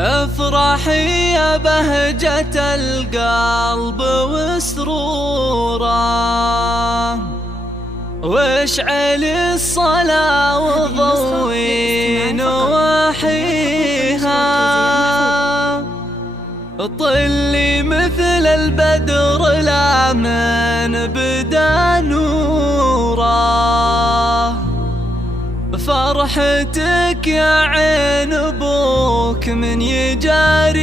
افرحي يا بهجة القلب وسروره، واشعلي الصلاة وضوي نواحيها، طلي مثل البدر لا من بدا نوره. فرحتك يا عين ابوك من يجاريها،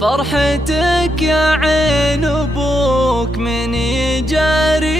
فرحتك يا عين ابوك من يجاريها.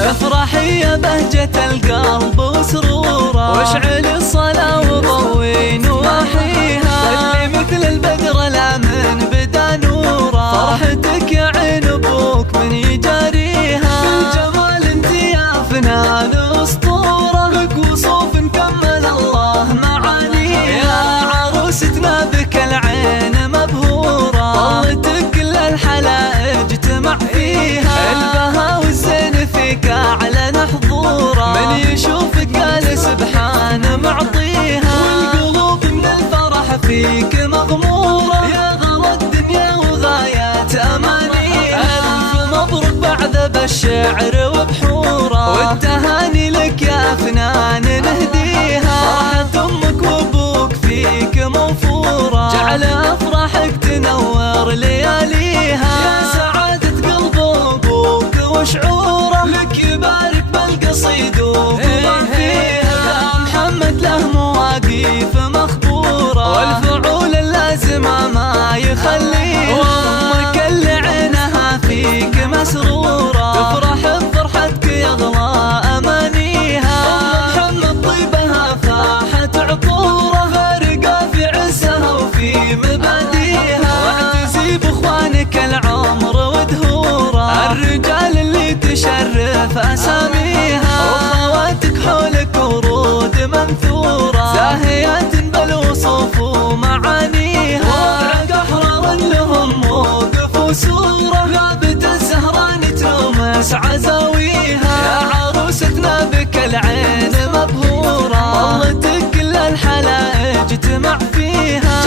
افرحي يا بهجة القلب وسروره، واشعلي الصلاة وضوي نواحيها، طلي مثل البدر لا من بدا نوره. فرحتك يا عين ابوك من يجاريها، بالجمال انت يا فنان اسطوره، لك وصوف كمل الله معانيها. يا عروستنا بك العين مبهوره، طلتك كل الحلائج اجتمع فيها، البها والزين فيك اعلن حضوره، من يشوفك قال سبحان معطيها، والقلوب من الفرح فيك مغموره، يا غرى الدنيا وغايات امانيها. الف مبروك بعد بالشعر وبحوره، والتهاني لك يا فنان نهديها، فرحة امك وابوك فيك موفوره، جعل افراحك تنور لياليها. يا سعادة قلب ابوك وشعوره، لك يبارك بالقصيد وما فيها. يا محمد له مواقيف مخبوره، والفعول اللازمه ما يخليها، وامك اللي عينها فيك مسروره، تفرح بفرحتك يغلى امانيها. ام محمد طيبها فاحت عطوره، فارقه في عزها وفي مباديها، واعتزي باخوانك العمر ودهوره، الرجال اللي تشرف اساميها، واخواتك حولك ورود منثوره، زاهيات بالوصوف ومعانيها، وضعك احرار لهم موقف وسوره، غابة الزهران تلومس عزاويها. يا عروستنا بك العين مبهوره، طلتك كل الحلائج اجتمع فيها،